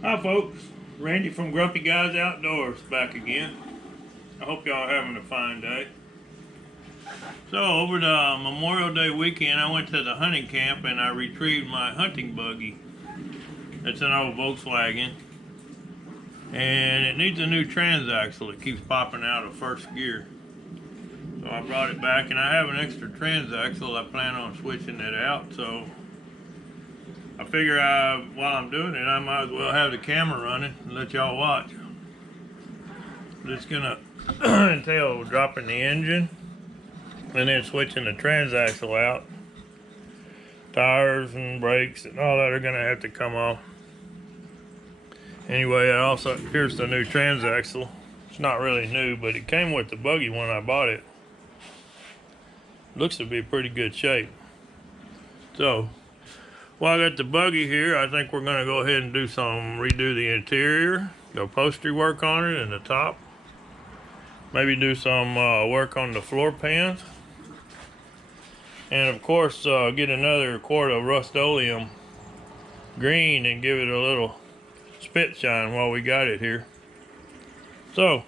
Hi folks, Randy from Grumpy Guys Outdoors back again. I hope y'all are having a fine day. So over the Memorial Day weekend I went to the hunting camp and I retrieved my hunting buggy. It's an old Volkswagen and it needs a new transaxle. It keeps popping out of first gear. So I brought it back and I have an extra transaxle. I plan on switching it out, so I figure while I'm doing it, I might as well have the camera running and let y'all watch. It's gonna entail dropping the engine and then switching the transaxle out. Tires and brakes and all that are gonna have to come off. Anyway, here's the new transaxle. It's not really new, but it came with the buggy when I bought it. Looks to be pretty good shape. So, while I got the buggy here, I think we're going to go ahead and redo the interior, the upholstery work on it and the top. Maybe do some work on the floor pans. And of course, get another quart of Rust-Oleum green and give it a little spit shine while we got it here. So,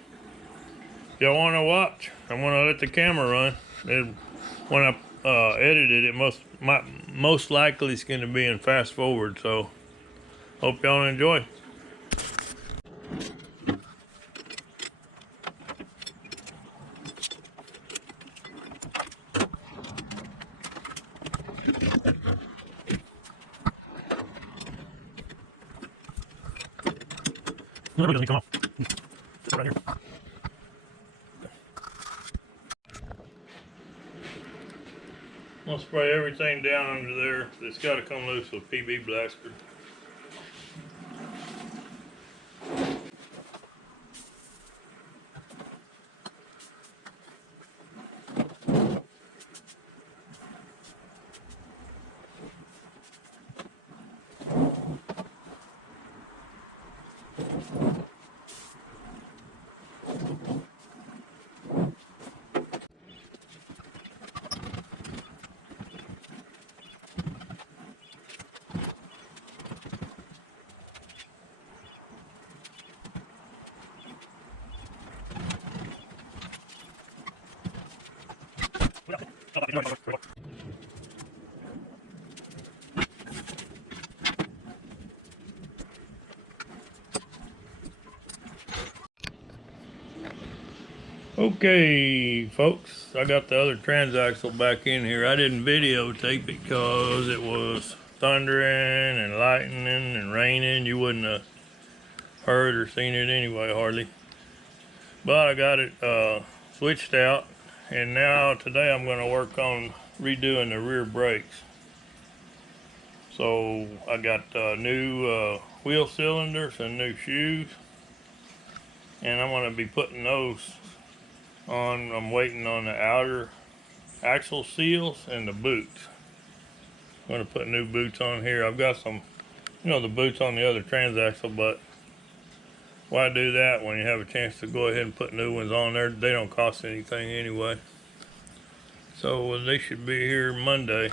if y'all want to watch, I'm going to let the camera run. When I edit it, most likely it's going to be in fast forward, so hope y'all enjoy. No, it doesn't come off. Right here. I'm gonna spray everything down under there. It's got to come loose with PB Blaster. Okay, folks, I got the other transaxle back in here. I didn't videotape it because it was thundering and lightning and raining. You wouldn't have heard or seen it anyway, hardly. But I got it switched out, and now today I'm going to work on redoing the rear brakes. So I got new wheel cylinders and new shoes, and I'm going to be putting those on. I'm waiting on the outer axle seals and the boots. I'm going to put new boots on here. I've got some, the boots on the other transaxle, but why do that when you have a chance to go ahead and put new ones on there? They don't cost anything anyway. So they should be here Monday.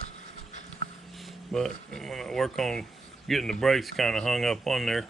But I'm going to work on getting the brakes kind of hung up on there.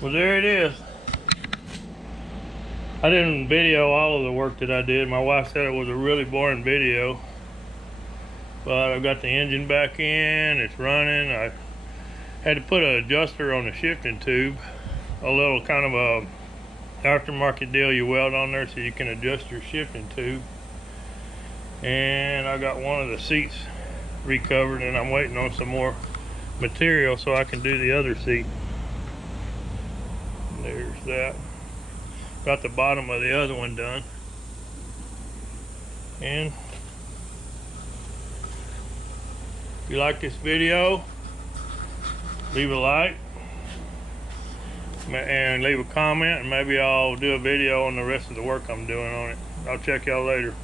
Well, there it is. I didn't video all of the work that I did. My wife said it was a really boring video. But I've got the engine back in, it's running. I had to put an adjuster on the shifting tube. A little kind of a aftermarket deal you weld on there so you can adjust your shifting tube. And I got one of the seats recovered, and I'm waiting on some more material so I can do the other seat. There's that. Got the bottom of the other one done. And if you like this video, leave a like and leave a comment, and maybe I'll do a video on the rest of the work I'm doing on it. I'll check y'all later.